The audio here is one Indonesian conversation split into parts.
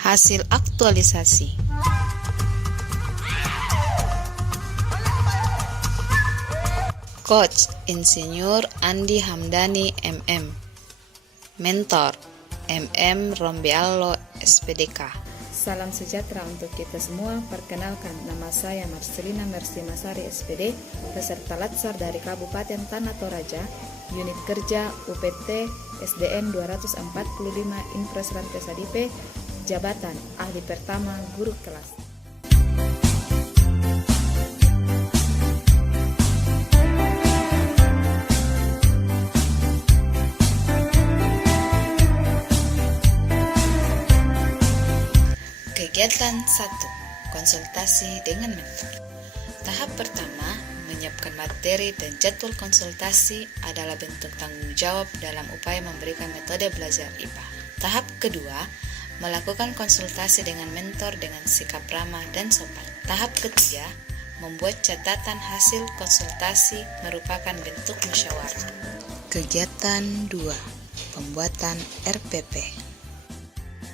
Hasil aktualisasi. Coach Insinyur Andi Hamdani MM. Mentor MM Rombeallo SPDK. Salam sejahtera untuk kita semua. Perkenalkan, nama saya Marcelina Mercy Masari SPD, peserta Latsar dari Kabupaten Tanah Toraja, Unit Kerja UPT SDN 245 Infras Rantesadipe, Jabatan Ahli Pertama Guru Kelas. Kegiatan 1. Konsultasi dengan mentor. Tahap pertama, menyiapkan materi dan jadwal konsultasi adalah bentuk tanggung jawab dalam upaya memberikan metode belajar IPA. Tahap kedua, melakukan konsultasi dengan mentor dengan sikap ramah dan sopan. Tahap ketiga, membuat catatan hasil konsultasi merupakan bentuk musyawarah. Kegiatan 2. Pembuatan RPP.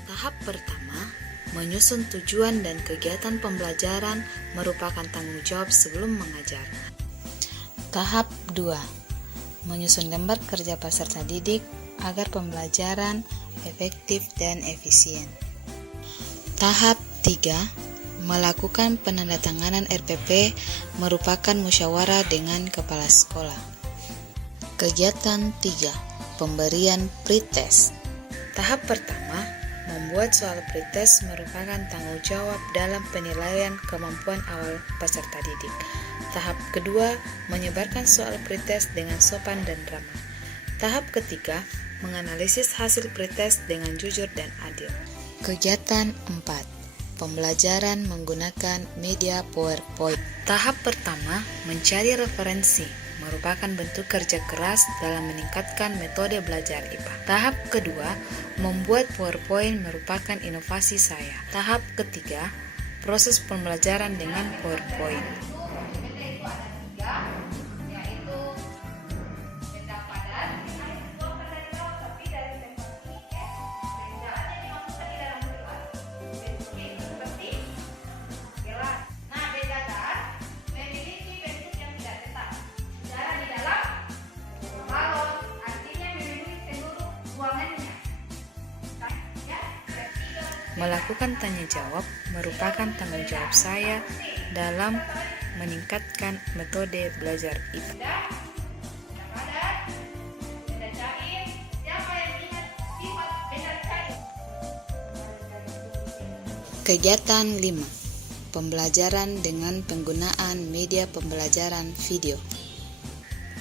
Tahap pertama, menyusun tujuan dan kegiatan pembelajaran merupakan tanggung jawab sebelum mengajar. Tahap 2. Menyusun lembar kerja peserta didik agar pembelajaran efektif dan efisien. Tahap 3. Melakukan penandatanganan RPP merupakan musyawarah dengan kepala sekolah. Kegiatan 3. Pemberian pretest. Tahap pertama, membuat soal pretest merupakan tanggung jawab dalam penilaian kemampuan awal peserta didik. Tahap kedua, menyebarkan soal pretest dengan sopan dan ramah. Tahap ketiga, menganalisis hasil pretest dengan jujur dan adil. Kegiatan 4. Pembelajaran menggunakan media PowerPoint. Tahap pertama, mencari referensi merupakan bentuk kerja keras dalam meningkatkan metode belajar IPA. Tahap kedua, membuat PowerPoint merupakan inovasi saya. Tahap ketiga, proses pembelajaran dengan PowerPoint. Melakukan tanya jawab merupakan tanggung jawab saya dalam meningkatkan metode belajar IPA. Kegiatan 5. Pembelajaran dengan penggunaan media pembelajaran video.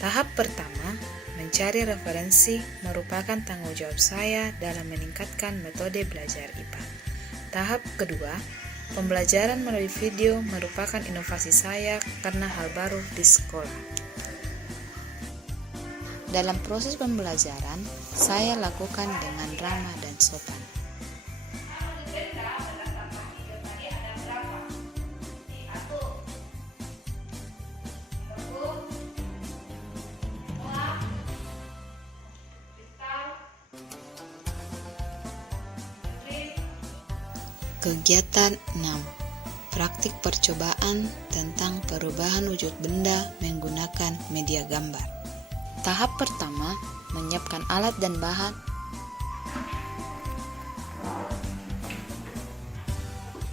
Tahap pertama, mencari referensi merupakan tanggung jawab saya dalam meningkatkan metode belajar IPA. Tahap kedua, pembelajaran melalui video merupakan inovasi saya karena hal baru di sekolah. Dalam proses pembelajaran, saya lakukan dengan ramah dan sopan. Kegiatan 6. Praktik percobaan tentang perubahan wujud benda menggunakan media gambar. Tahap pertama, menyiapkan alat dan bahan.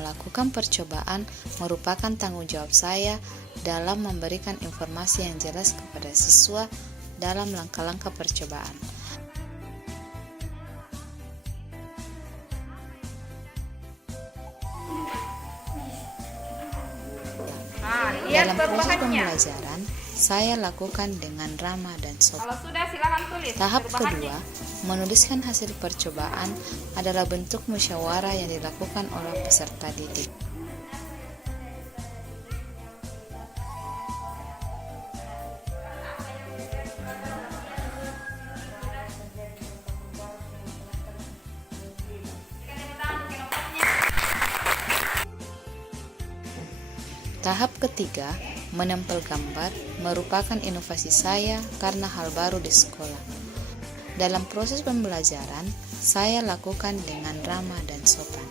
Melakukan percobaan merupakan tanggung jawab saya dalam memberikan informasi yang jelas kepada siswa dalam langkah-langkah percobaan. Dalam proses pembelajaran, saya lakukan dengan ramah dan sopan. Kalau sudah, silakan tulis. Tahap kedua, menuliskan hasil percobaan adalah bentuk musyawarah yang dilakukan oleh peserta didik. Tahap ketiga, menempel gambar merupakan inovasi saya karena hal baru di sekolah. Dalam proses pembelajaran, saya lakukan dengan ramah dan sopan.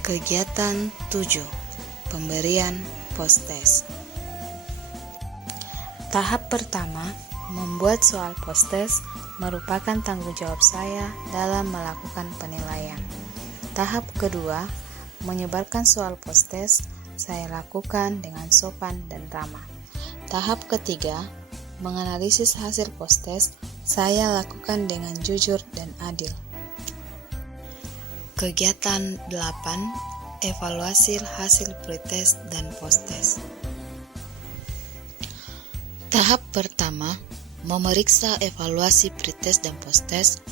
Kegiatan 7. Pemberian post-test. Tahap pertama, membuat soal post-test merupakan tanggung jawab saya dalam melakukan penilaian. Tahap kedua, menyebarkan soal post-test saya lakukan dengan sopan dan ramah. Tahap ketiga, menganalisis hasil post-test saya lakukan dengan jujur dan adil. Kegiatan 8. Evaluasi hasil pretest dan post-test. Tahap pertama, memeriksa evaluasi pretest dan post-test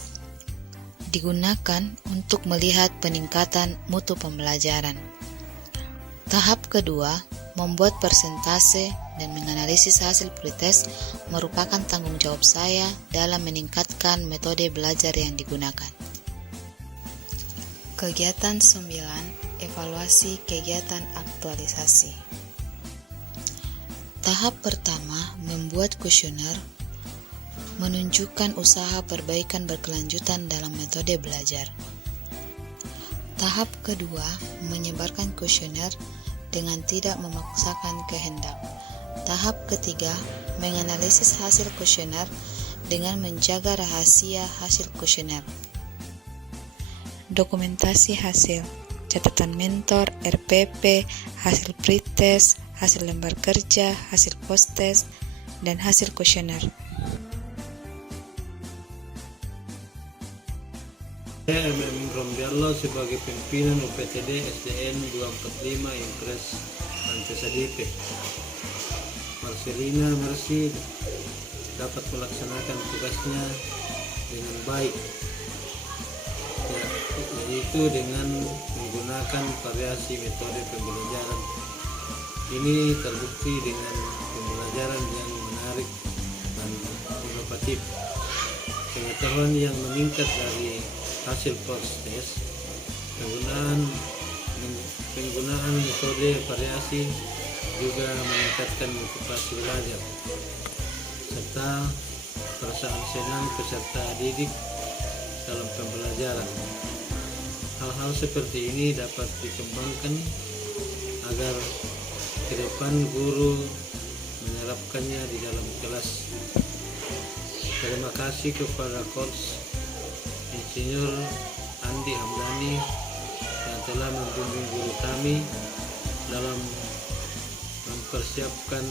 digunakan untuk melihat peningkatan mutu pembelajaran. Tahap kedua, membuat persentase dan menganalisis hasil pretest merupakan tanggung jawab saya dalam meningkatkan metode belajar yang digunakan. Kegiatan 9. Evaluasi kegiatan aktualisasi. Tahap pertama, membuat kuesioner menunjukkan usaha perbaikan berkelanjutan dalam metode belajar. Tahap kedua, menyebarkan kuesioner dengan tidak memaksakan kehendak. Tahap ketiga, menganalisis hasil kuesioner dengan menjaga rahasia hasil kuesioner. Dokumentasi hasil, catatan mentor, RPP, hasil pretest, hasil lembar kerja, hasil post-test, dan hasil kuesioner. Saya Rombiallo sebagai pimpinan UPTD SDN 245 Impres Antesadipe. Marcelina Mercy dapat melaksanakan tugasnya dengan baik, yaitu dengan menggunakan variasi metode pembelajaran. Ini terbukti dengan pembelajaran yang menarik dan inovatif. Pengetahuan yang meningkat dari hasil post-test, penggunaan metode variasi juga meningkatkan motivasi belajar, serta perasaan senang peserta didik dalam pembelajaran. Hal-hal seperti ini dapat dikembangkan agar ke depan guru menerapkannya di dalam kelas. Terima kasih kepada Coach Insinyur Andi Hamdani yang telah membimbing guru kami dalam mempersiapkan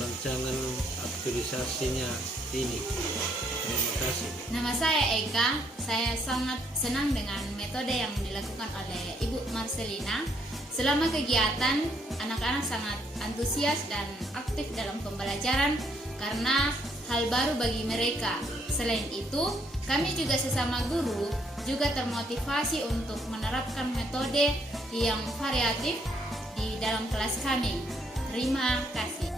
rancangan aktualisasinya ini. Terima kasih. Nama saya Eka. Saya sangat senang dengan metode yang dilakukan oleh Ibu Marcelina. Selama kegiatan, anak-anak sangat antusias dan aktif dalam pembelajaran karena hal baru bagi mereka. Selain itu, kami juga sesama guru juga termotivasi untuk menerapkan metode yang variatif di dalam kelas kami. Terima kasih.